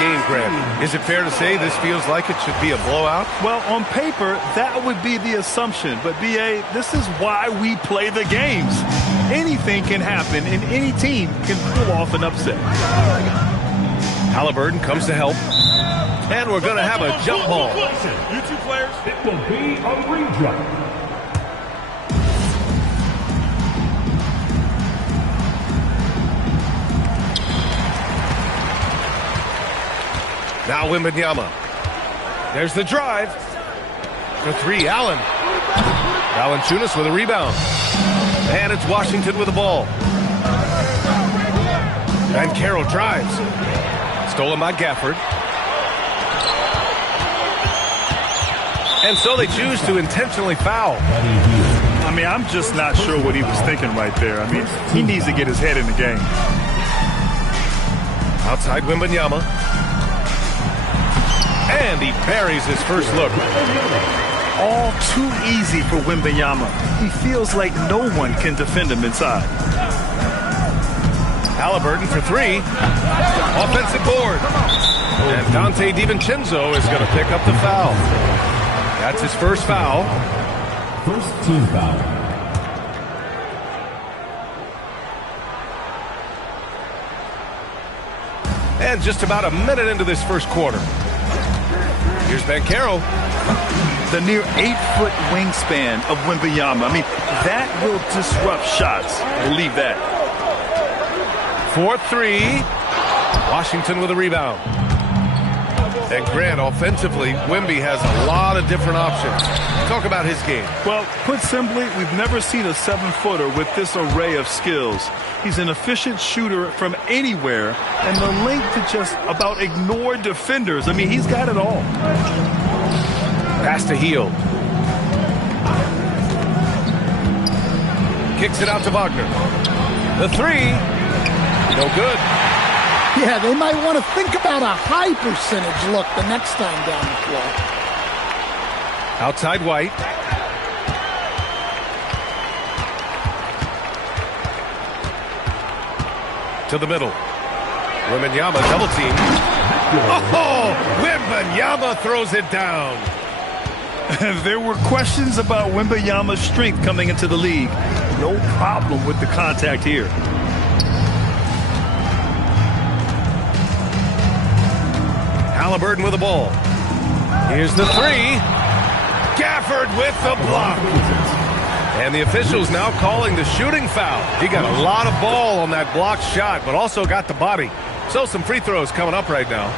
game, Grant. Is it fair to say this feels like it should be a blowout? Well, on paper, that would be the assumption. But, B.A., this is why we play the games. Anything can happen, and any team can pull off an upset. Halliburton comes to help. And we're going to have a jump ball. You two players, it will be a re-jump. Now Wembanyama. There's the drive. For three, Allen. Valanciunas with a rebound. And it's Washington with the ball. And Carroll drives. Stolen by Gafford. And so they choose to intentionally foul. I mean, I'm just not sure what he was thinking right there. I mean, he needs to get his head in the game. Outside Wembanyama. And he buries his first look. All too easy for Wembanyama. He feels like no one can defend him inside. Halliburton for three. Offensive board. And Dante DiVincenzo is going to pick up the foul. That's his first foul. First team foul. And just about a minute into this first quarter. Here's Banchero. The near 8-foot wingspan of Wembanyama. I mean, that will disrupt shots. Believe that. 4-3. Washington with a rebound. And Grant, offensively, Wemby has a lot of different options. Talk about his game. Well, put simply, we've never seen a 7-footer with this array of skills. He's an efficient shooter from anywhere, and the length to just about ignore defenders. I mean, he's got it all. Pass to Hield. Kicks it out to Wagner. The three. No good. Yeah, they might want to think about a high percentage look the next time down the floor. Outside White. To the middle. Wembanyama double team. Oh, Wembanyama throws it down. There were questions about Wembanyama's strength coming into the league. No problem with the contact here. Halliburton with the ball. Here's the three. Gafford with the block. And the officials now calling the shooting foul. He got a lot of ball on that blocked shot, but also got the body. So some free throws coming up right now.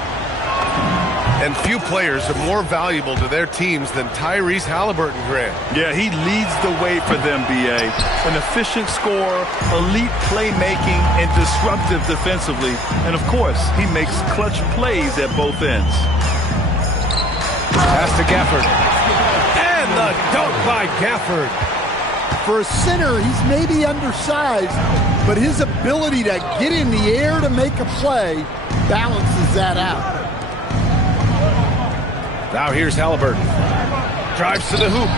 And few players are more valuable to their teams than Tyrese Halliburton, Grant. Yeah, he leads the way for them, B.A. An efficient scorer, elite playmaking, and disruptive defensively. And, of course, he makes clutch plays at both ends. Pass to Gafford. And the dunk by Gafford. For a center, he's maybe undersized, but his ability to get in the air to make a play balances that out. Now here's Halliburton. Drives to the hoop.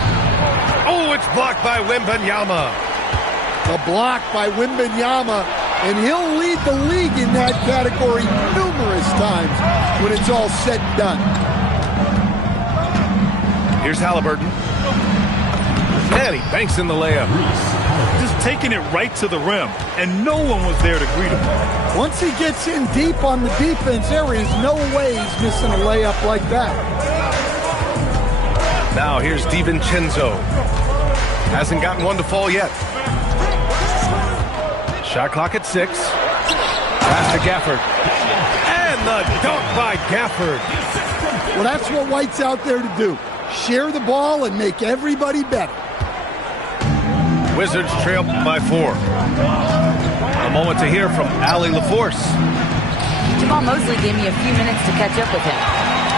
Oh, it's blocked by Wembanyama. A block by Wembanyama, and he'll lead the league in that category numerous times when it's all said and done. Here's Halliburton. And he banks in the layup. Just taking it right to the rim, and no one was there to greet him. Once he gets in deep on the defense, there is no way he's missing a layup like that. Now here's DiVincenzo. Hasn't gotten one to fall yet. Shot clock at 6. Pass to Gafford. And the dunk by Gafford. Well, that's what White's out there to do. Share the ball and make everybody better. Wizards trail by 4. A moment to hear from Allie LaForce. Jamal Mosley gave me a few minutes to catch up with him.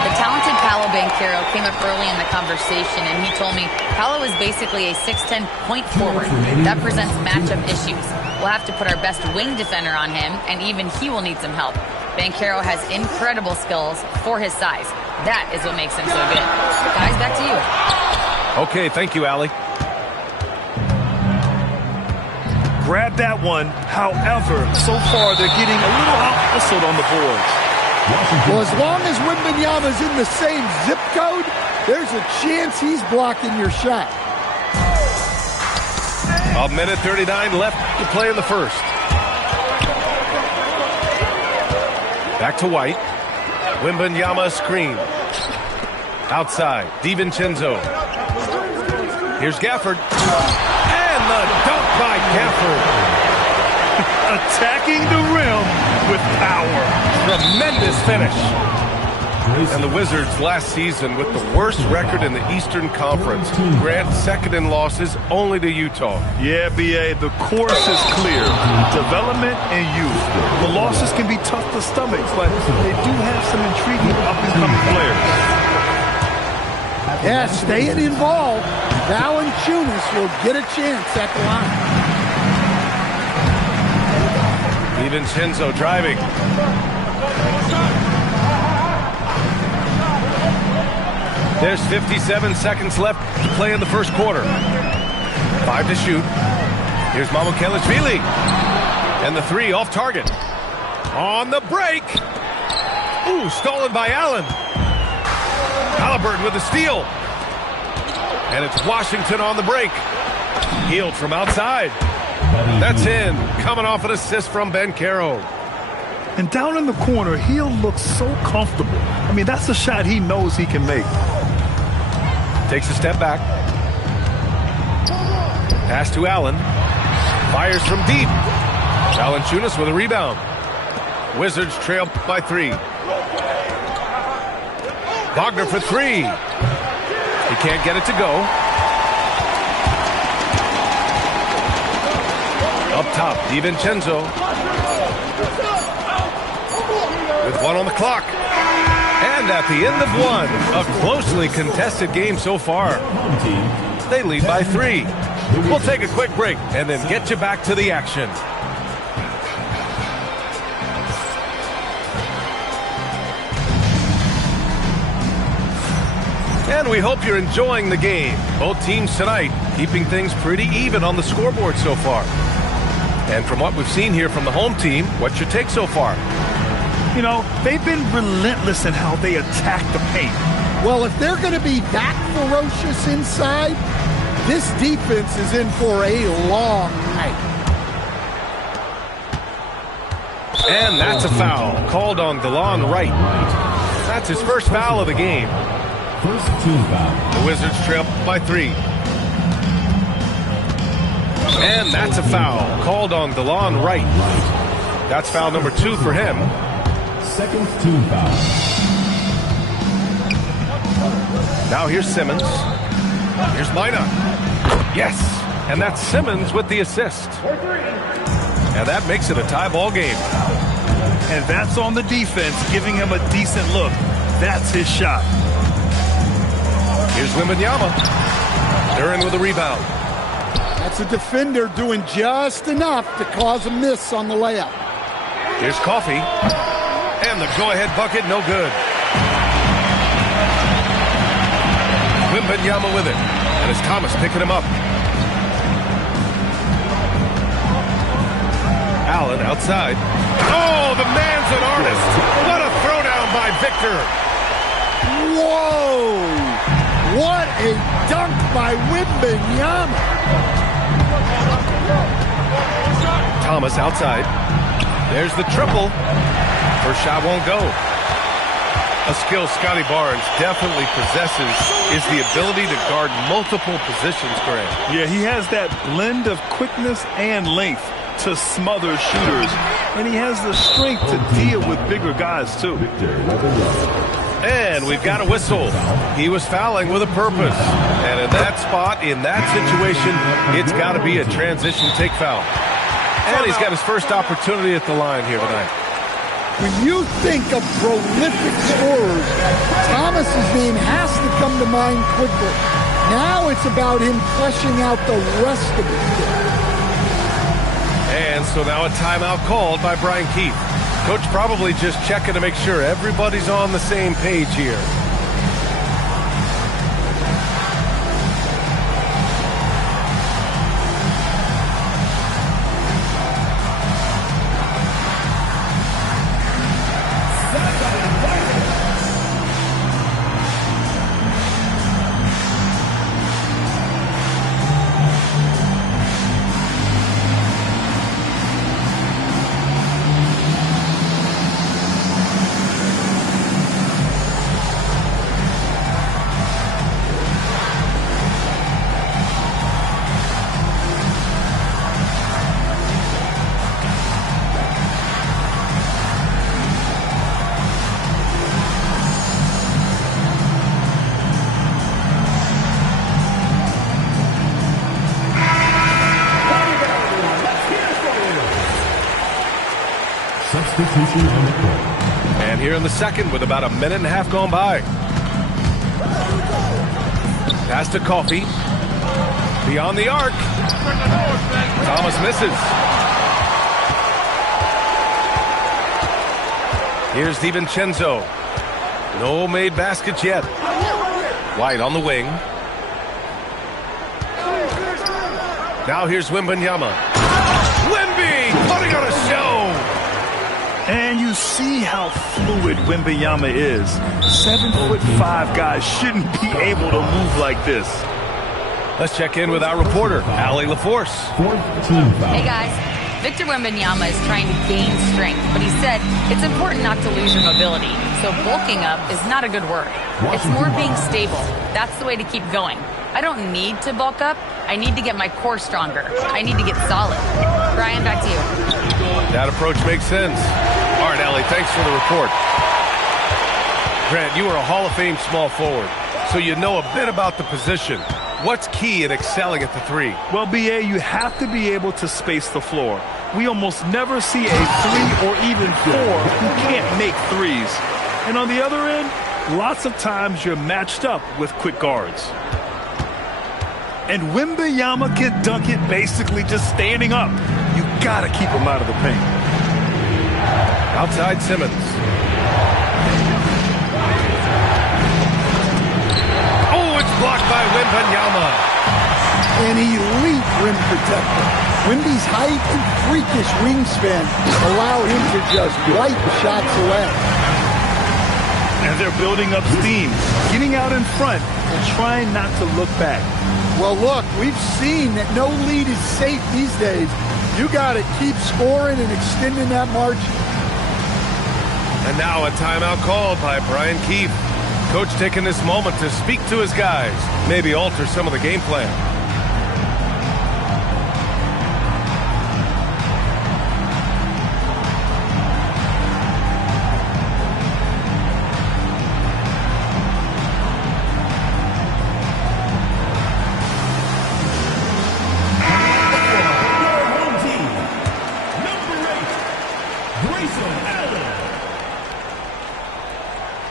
The talented Paolo Banchero came up early in the conversation, and he told me Paolo is basically a 6'10" point forward. That presents matchup issues. We'll have to put our best wing defender on him, and even he will need some help. Banchero has incredible skills for his size. That is what makes him so good. Guys, back to you. Okay, thank you, Allie. Grab that one. However, so far they're getting a little out-hustled on the boards. Well, as long as Wembanyama's in the same zip code, there's a chance he's blocking your shot. A minute 39 left to play in the first. Back to White. Wembanyama screen. Outside, DiVincenzo. Here's Gafford. And the dunk by Gafford. Attacking the rim with power. Tremendous finish. And the Wizards last season with the worst record in the Eastern Conference. Grant second in losses only to Utah. Yeah, B.A., the course is clear. Development and youth. The losses can be tough to stomach, but they do have some intriguing up-and-coming players. Yeah, staying involved. Valanciunas will get a chance at the line. DiVincenzo driving. There's 57 seconds left to play in the first quarter. 5 to shoot. Here's Mamukelashvili. And the three off target. On the break. Ooh, stolen by Allen. Halliburton with the steal. And it's Washington on the break. Healed from outside. That's in. Coming off an assist from Banchero. And down in the corner, he'll look so comfortable. I mean, that's a shot he knows he can make. Takes a step back. Pass to Allen. Fires from deep. Valanciunas with a rebound. Wizards trail by 3. Wagner for 3. He can't get it to go. Up top, DiVincenzo. With 1 on the clock. And at the end of 1, a closely contested game so far. They lead by 3. We'll take a quick break and then get you back to the action. And we hope you're enjoying the game. Both teams tonight keeping things pretty even on the scoreboard so far. And from what we've seen here from the home team, what's your take so far? You know, they've been relentless in how they attack the paint. Well, if they're going to be that ferocious inside, this defense is in for a long night. And that's a foul called on DeLon Wright. That's his first foul of the game. First team foul. The Wizards trail by 3. And that's a foul called on DeLon Wright. That's foul number 2 for him. Second team foul. Now here's Simmons. Here's Minot. Yes, and that's Simmons with the assist. And that makes it a tie ball game. And that's on the defense, giving him a decent look. That's his shot. Here's Wembanyama. They're in with a rebound. That's a defender doing just enough to cause a miss on the layup. Here's Coffey. And the go-ahead bucket, no good. Wembanyama with it. And it's Thomas picking him up. Allen outside. Oh, the man's an artist. What a throwdown by Victor. Whoa! What a dunk by Wembanyama. Thomas outside. There's the triple. First shot won't go. A skill Scotty Barnes definitely possesses is the ability to guard multiple positions, Grant. Yeah, he has that blend of quickness and length to smother shooters. And he has the strength to deal with bigger guys, too. And we've got a whistle. He was fouling with a purpose. And in that spot, in that situation, it's got to be a transition take foul. And he's got his first opportunity at the line here tonight. When you think of prolific scorers, Thomas's name has to come to mind quickly. Now it's about him fleshing out the rest of his game. And so now a timeout called by Brian Keith. Coach probably just checking to make sure everybody's on the same page here. Substitution on the court. And here in the second with about a minute and a half gone by. Pass to Coffee. Beyond the arc. Thomas misses. Here's DiVincenzo. No made baskets yet. White on the wing. Now here's Wembanyama. Wemby putting on a show. And you see how fluid Wembanyama is. 7'5" guys shouldn't be able to move like this. Let's check in with our reporter, Allie LaForce. 14 foul. Hey guys, Victor Wembanyama is trying to gain strength, but he said it's important not to lose your mobility. So bulking up is not a good word. It's more being stable. That's the way to keep going. I don't need to bulk up. I need to get my core stronger. I need to get solid. Brian, back to you. That approach makes sense. All right, Allie, thanks for the report. Grant, you are a Hall of Fame small forward, so you know a bit about the position. What's key in excelling at the three? Well, BA, you have to be able to space the floor. We almost never see a 3 or even 4 who can't make threes. And on the other end, lots of times you're matched up with quick guards. And Wembanyama can dunk it basically just standing up. You gotta keep him out of the paint. Outside Simmons. Oh, it's blocked by Wembanyama. An elite rim protector. Wemby's height and freakish wingspan allow him to just wipe shots away. And they're building up steam, getting out in front and trying not to look back. Well, look, we've seen that no lead is safe these days. You got to keep scoring and extending that margin. And now a timeout called by Brian Keefe. Coach taking this moment to speak to his guys, maybe alter some of the game plan.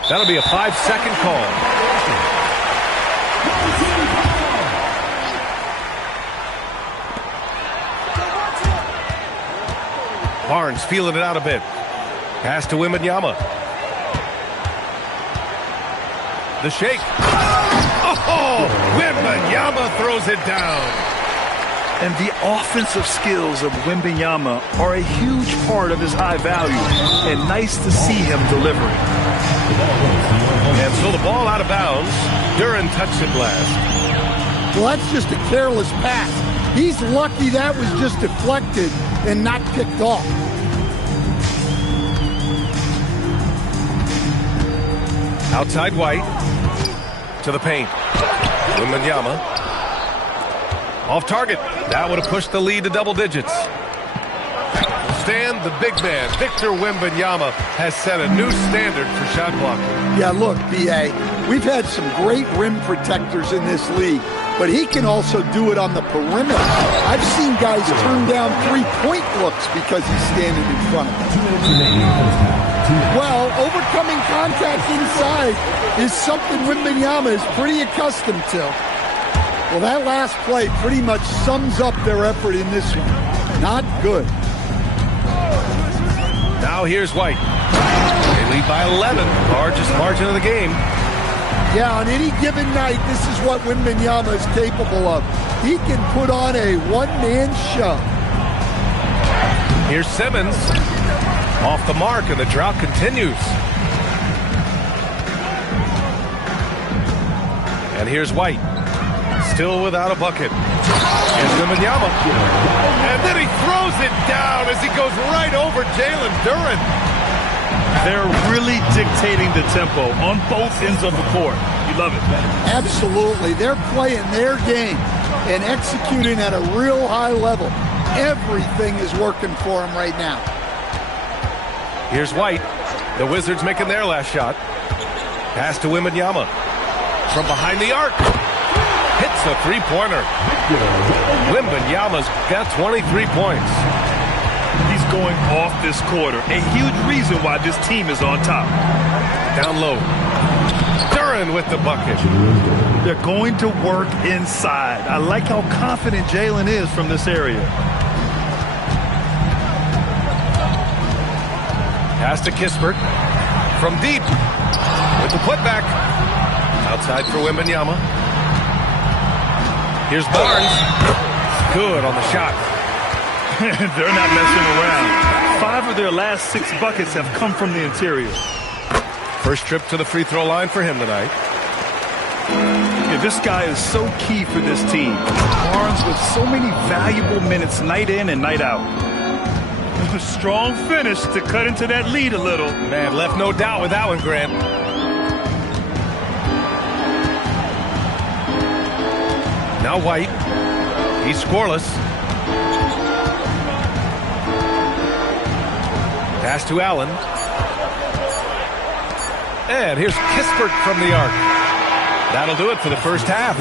That'll be a 5-second call. Barnes feeling it out a bit. Pass to Wembanyama. The shake. Oh, Wembanyama throws it down. And the offensive skills of Wembanyama are a huge part of his high value. And nice to see him delivering. And so the ball out of bounds. Duran touched it last. Well, that's just a careless pass. He's lucky that was just deflected and not picked off. Outside White. To the paint. Wembanyama. Off target. That would have pushed the lead to double digits. Stan, the big man, Victor Wembanyama, has set a new standard for shot blocking. Yeah, look, B.A., we've had some great rim protectors in this league, but he can also do it on the perimeter. I've seen guys turn down three-point looks because he's standing in front of them. Well, overcoming contact inside is something Wembanyama is pretty accustomed to. Well, that last play pretty much sums up their effort in this one. Not good. Now here's White. They lead by 11, largest margin of the game. Yeah, on any given night, this is what Wembanyama is capable of. He can put on a one-man show. Here's Simmons. Off the mark, and the drought continues. And here's White. Still without a bucket. Here's Wembanyama. And then he throws it down as he goes right over Jalen Duran. They're really dictating the tempo on both ends of the court. You love it. Absolutely. They're playing their game and executing at a real high level. Everything is working for them right now. Here's White. The Wizards making their last shot. Pass to Wembanyama. From behind the arc. Hits a three-pointer. Wembanyama's got 23 points. He's going off this quarter. A huge reason why this team is on top. Down low. Duran with the bucket. They're going to work inside. I like how confident Jalen is from this area. Pass to Kispert. From deep. With the putback. Outside for Wembanyama. Here's Barnes. Good on the shot. They're not messing around. 5 of their last 6 buckets have come from the interior. First trip to the free throw line for him tonight. Yeah, this guy is so key for this team. Barnes with so many valuable minutes night in and night out. A strong finish to cut into that lead a little. Man, left no doubt with that one, Grant. Now White. He's scoreless. Pass to Allen. And here's Kispert from the arc. That'll do it for the first half.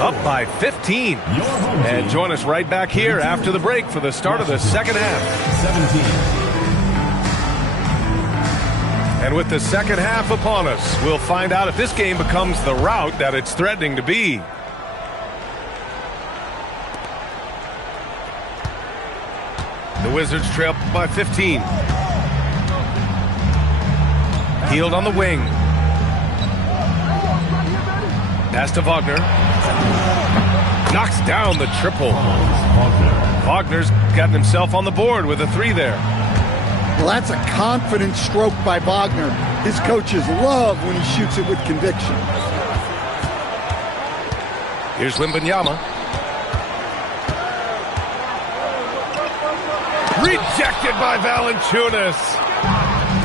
Up by 15. And join us right back here after the break for the start of the second half. 17. And with the second half upon us, we'll find out if this game becomes the rout that it's threatening to be. The Wizards trail by 15. Healed on the wing. Pass to Wagner. Knocks down the triple. Wagner's gotten himself on the board with a 3 there. Well, that's a confident stroke by Wagner. His coaches love when he shoots it with conviction. Here's Wembanyama. Rejected by Valanciunas.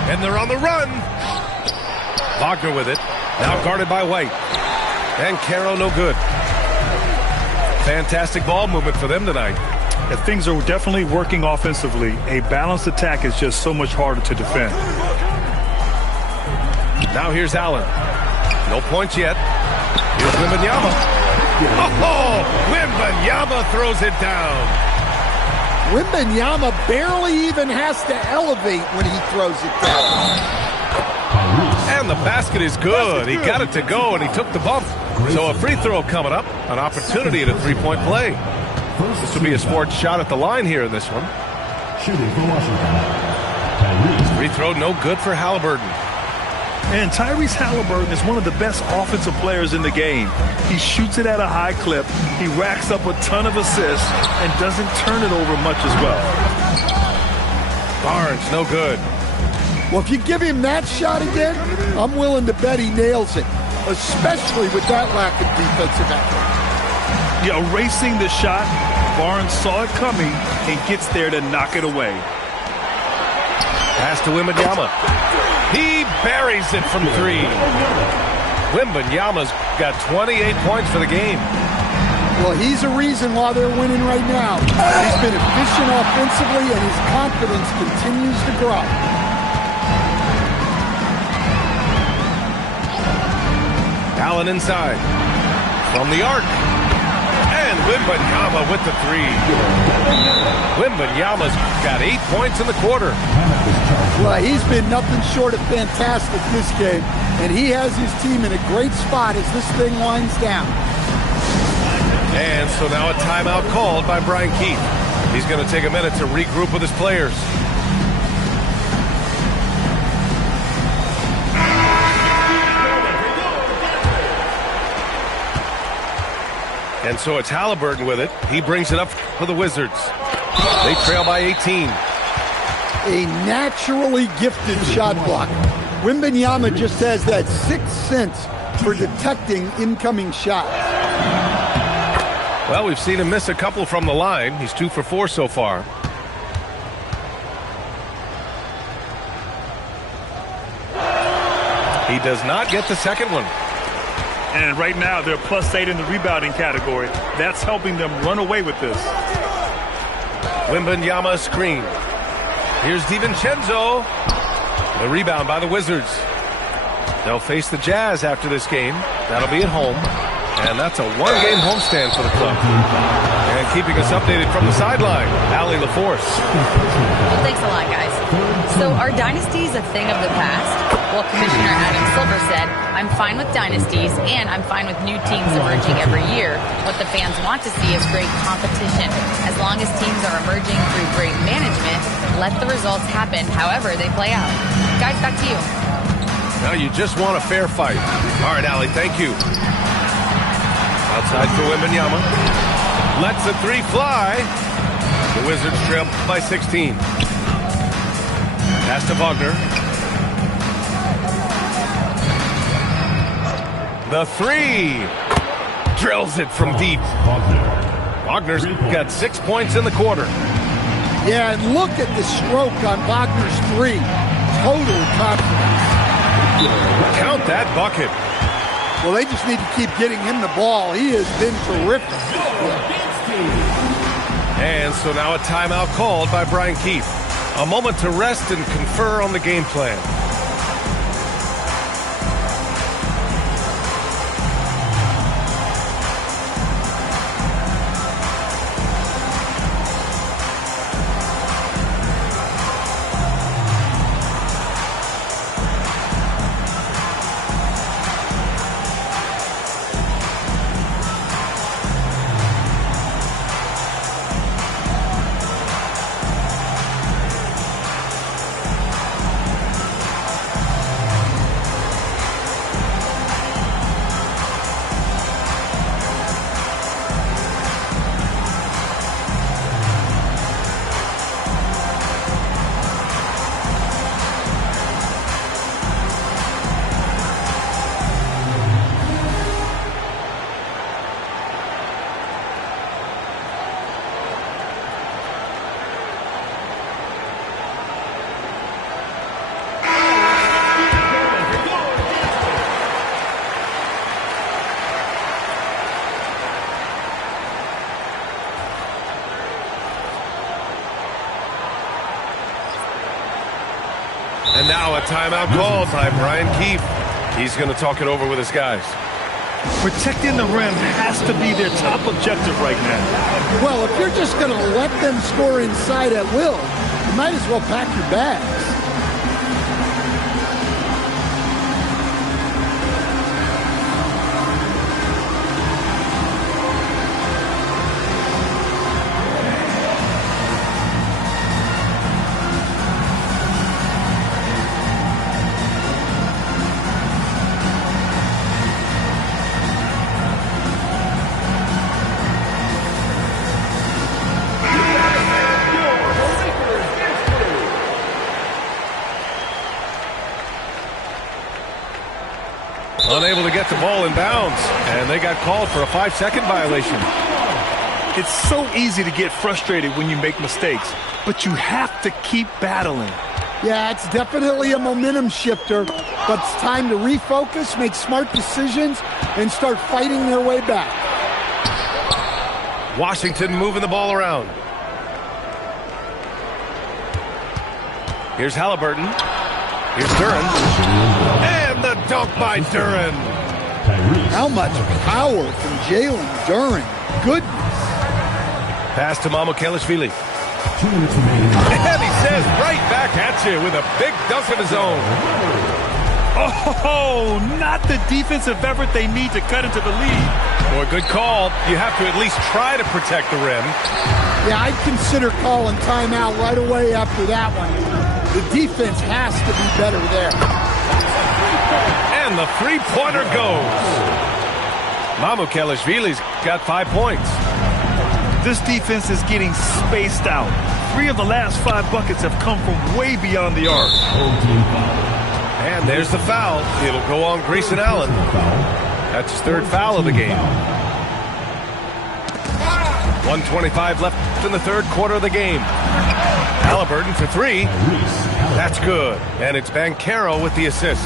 And they're on the run. Wagner with it. Now guarded by White. And Caro no good. Fantastic ball movement for them tonight. If things are definitely working offensively, a balanced attack is just so much harder to defend. Now here's Allen. No points yet. Here's Wembanyama. Oh, Wembanyama throws it down. Wembanyama barely even has to elevate when he throws it down. And the basket is good. He got it to go, and he took the bump. So a free throw coming up. An opportunity at a three-point play. This will be a sports shot at the line here in this one. Shooting for Washington. Free throw no good for Halliburton. And Tyrese Halliburton is one of the best offensive players in the game. He shoots it at a high clip. He racks up a ton of assists and doesn't turn it over much as well. Barnes, no good. Well, if you give him that shot again, I'm willing to bet he nails it, especially with that lack of defensive effort. Yeah, erasing the shot, Barnes saw it coming and gets there to knock it away. Pass to Wembanyama. He buries it from 3. Wembanyama's got 28 points for the game. Well, he's a reason why they're winning right now. He's been efficient offensively, and his confidence continues to grow. Allen inside. From the arc. And Wembanyama with the 3. Wembanyama's got 8 points in the quarter. Well, he's been nothing short of fantastic this game, and he has his team in a great spot as this thing winds down. And so now a timeout called by Brian Keith. He's going to take a minute to regroup with his players. And so it's Halliburton with it. He brings it up for the Wizards. They trail by 18. A naturally gifted shot blocker. Wembanyama just has that sixth sense for detecting incoming shots. Well, we've seen him miss a couple from the line. He's 2 for 4 so far. He does not get the second one. And right now, they're +8 in the rebounding category. That's helping them run away with this. Wembanyama screen. Here's DiVincenzo. The rebound by the Wizards. They'll face the Jazz after this game. That'll be at home. And that's a one-game homestand for the club. And keeping us updated from the sideline, Allie LaForce. Well, thanks a lot, guys. So are dynasties a thing of the past? Well, Commissioner Adam Silver said, I'm fine with dynasties, and I'm fine with new teams emerging every year. What the fans want to see is great competition. As long as teams are emerging through great management, let the results happen however they play out. Guys, back to you. Now you just want a fair fight. All right, Allie, thank you. Outside for Wembanyama. Lets the three fly. The Wizards trail by 16. Pass to Wagner. The three. Drills it from deep. Wagner's got 6 points in the quarter. Yeah, and look at the stroke on Wagner's three. Total confidence. Count that bucket. Well, they just need to keep getting him the ball. He has been terrific. And so now a timeout called by Brian Keefe. A moment to rest and confer on the game plan. And now a timeout called by Brian Keefe. He's going to talk it over with his guys. Protecting the rim has to be their top objective right now. Well, if you're just going to let them score inside at will, you might as well pack your bags. Unable to get the ball in bounds, and they got called for a 5-second violation. It's so easy to get frustrated when you make mistakes, but you have to keep battling. Yeah, it's definitely a momentum shifter, but it's time to refocus, make smart decisions, and start fighting their way back. Washington moving the ball around. Here's Halliburton. Here's Duren. And the dunk by Duren. How much power from Jalen Duren. Goodness. Pass to Mamukelashvili. And he says right back at you with a big dunk of his own. Oh, not the defensive effort they need to cut into the lead. Boy, good call. You have to at least try to protect the rim. Yeah, I'd consider calling timeout right away after that one. The defense has to be better there. And the three-pointer goes. Mamukelashvili's got 5 points. This defense is getting spaced out. 3 of the last 5 buckets have come from way beyond the arc. And there's the foul. It'll go on Grayson Allen. That's his 3rd foul of the game. 1:25 left in the 3rd quarter of the game. Halliburton for 3. That's good. And it's Banchero with the assist.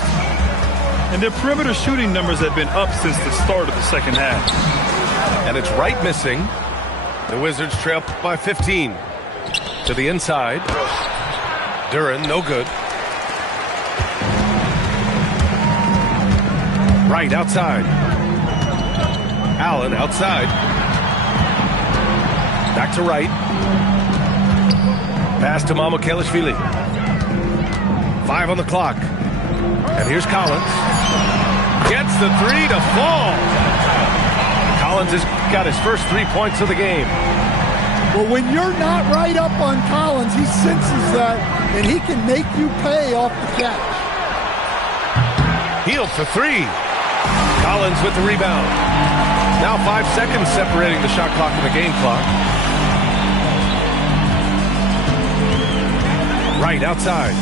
And their perimeter shooting numbers have been up since the start of the second half. And it's Wright missing. The Wizards trail by 15. To the inside. Duren, no good. Wright outside. Allen outside. Back to right. Pass to Mamukelashvili. 5 on the clock. And here's Collins. Gets the three to fall. Collins has got his first 3 points of the game. Well, when you're not right up on Collins, he senses that, and he can make you pay off the catch. Healed for 3. Collins with the rebound. Now 5 seconds separating the shot clock and the game clock. Right outside.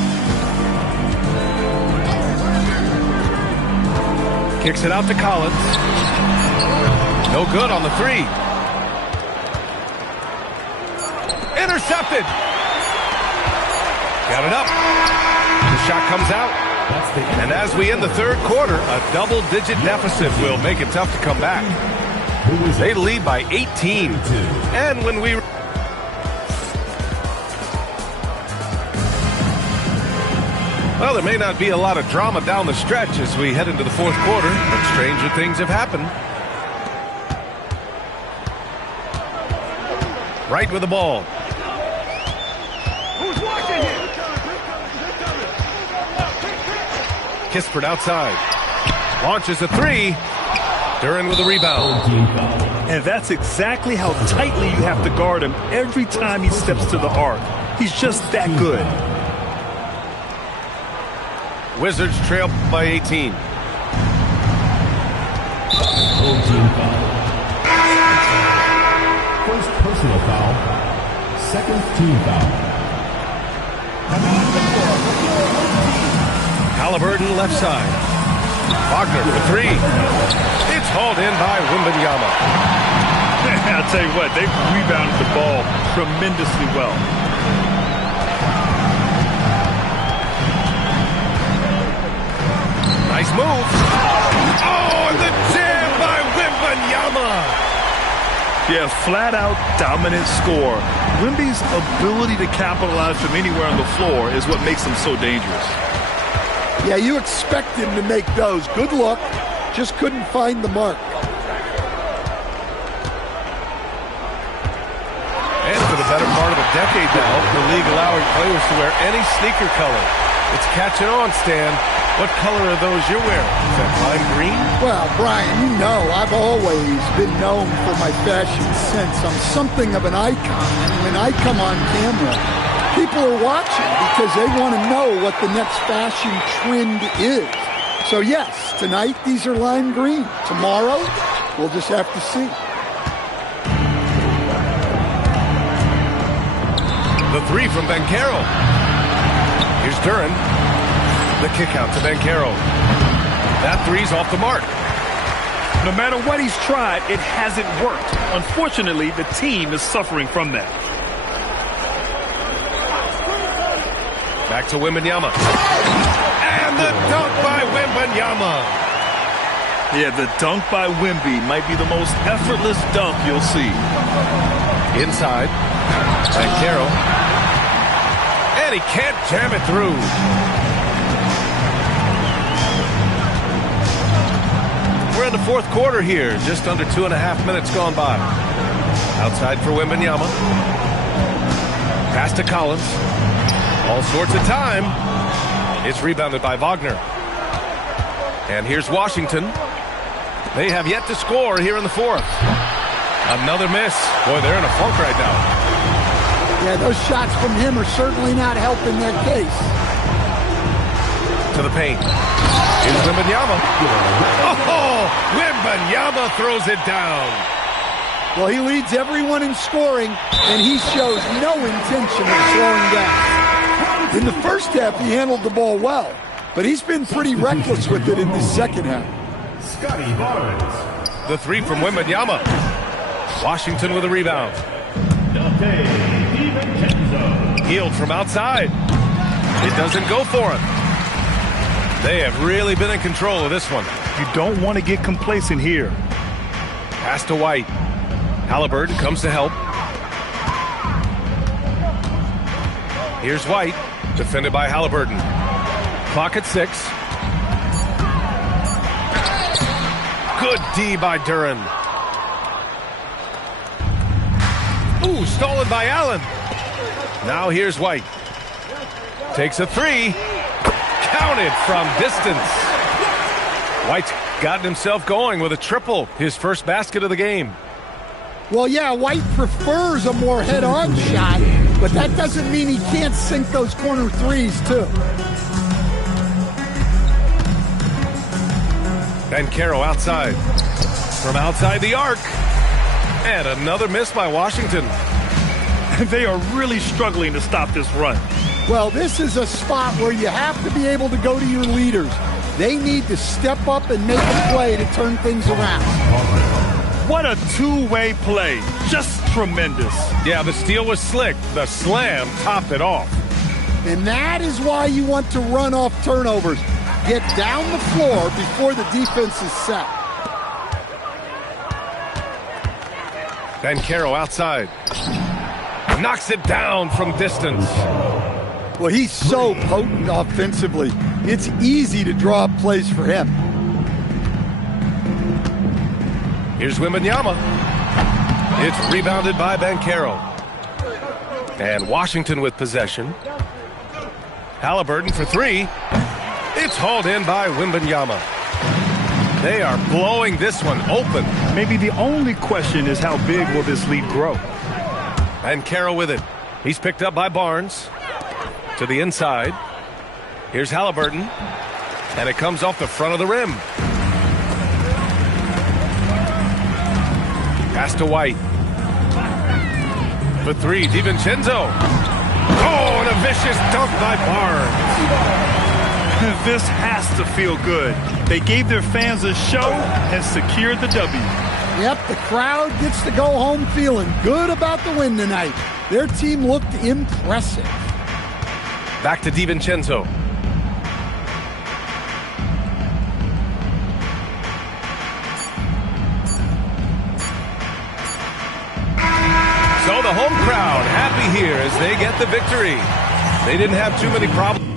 Kicks it out to Collins. No good on the 3. Intercepted. Got it up. The shot comes out. And as we end the third quarter, a double-digit deficit will make it tough to come back. They lead by 18. And when we... Well, there may not be a lot of drama down the stretch as we head into the fourth quarter, but stranger things have happened. Right with the ball. Who's watching here? Kispert outside. Launches a 3. Duran with the rebound. And that's exactly how tightly you have to guard him every time he steps to the arc. He's just that good. Wizards trail by 18. First personal foul. Second team foul. Halliburton left side. Wagner for 3. It's hauled in by Wembanyama. I'll tell you what, they rebounded the ball tremendously well. Nice move. Oh, and the jam by Wembanyama. Yeah, flat-out dominant score. Wemby's ability to capitalize from anywhere on the floor is what makes him so dangerous. Yeah, you expect him to make those. Good luck. Just couldn't find the mark. And for the better part of a decade now, the league allowing players to wear any sneaker color. It's catching on, Stan. What color are those you're wearing? Is that lime green? Well, Brian, you know I've always been known for my fashion sense. I'm something of an icon. And when I come on camera, people are watching because they want to know what the next fashion trend is. So yes, tonight these are lime green. Tomorrow, we'll just have to see. The 3 from Banchero. Here's Duran. The kick out to Banchero. That 3's off the mark. No matter what he's tried, it hasn't worked. Unfortunately, the team is suffering from that. Back to Wembanyama. And the dunk by Wembanyama. Yeah, the dunk by Wemby might be the most effortless dunk you'll see. Inside. Banchero. And he can't jam it through. We're in the fourth quarter here. Just under 2.5 minutes gone by. Outside for Wembanyama. Pass to Collins. All sorts of time. It's rebounded by Wagner. And here's Washington. They have yet to score here in the fourth. Another miss. Boy, they're in a funk right now. Yeah, those shots from him are certainly not helping their case. To the paint. Here's Wembanyama. Oh, Wembanyama throws it down. Well, he leads everyone in scoring, and he shows no intention of slowing down. In the first half, he handled the ball well, but he's been pretty reckless with it in the second half. Scotty Barnes. The 3 from Wembanyama. Washington with a rebound. Healed from outside. It doesn't go for him. They have really been in control of this one. You don't want to get complacent here. Pass to White. Halliburton comes to help. Here's White, defended by Halliburton. Clock at 6. Good D by Duran. Ooh, stolen by Allen. Now here's White. Takes a three. Counted from distance. White's gotten himself going with a triple, his first basket of the game. Well, yeah, White prefers a more head-on shot, but that doesn't mean he can't sink those corner threes, too. Banchero outside. From outside the arc. And another miss by Washington. They are really struggling to stop this run. Well, this is a spot where you have to be able to go to your leaders. They need to step up and make a play to turn things around. What a two-way play. Just tremendous. Yeah, the steal was slick. The slam topped it off. And that is why you want to run off turnovers. Get down the floor before the defense is set. Banchero outside. Knocks it down from distance. Well, he's so potent offensively. It's easy to draw up plays for him. Here's Wembanyama. It's rebounded by Banchero. And Washington with possession. Halliburton for three. It's hauled in by Wembanyama. They are blowing this one open. Maybe the only question is how big will this lead grow? Banchero with it. He's picked up by Barnes. To the inside. Here's Halliburton. And it comes off the front of the rim. Pass to White. For three, DiVincenzo. Oh, and a vicious dunk by Barnes. This has to feel good. They gave their fans a show and secured the W. Yep, the crowd gets to go home feeling good about the win tonight. Their team looked impressive. Back to DiVincenzo. So the home crowd happy here as they get the victory. They didn't have too many problems.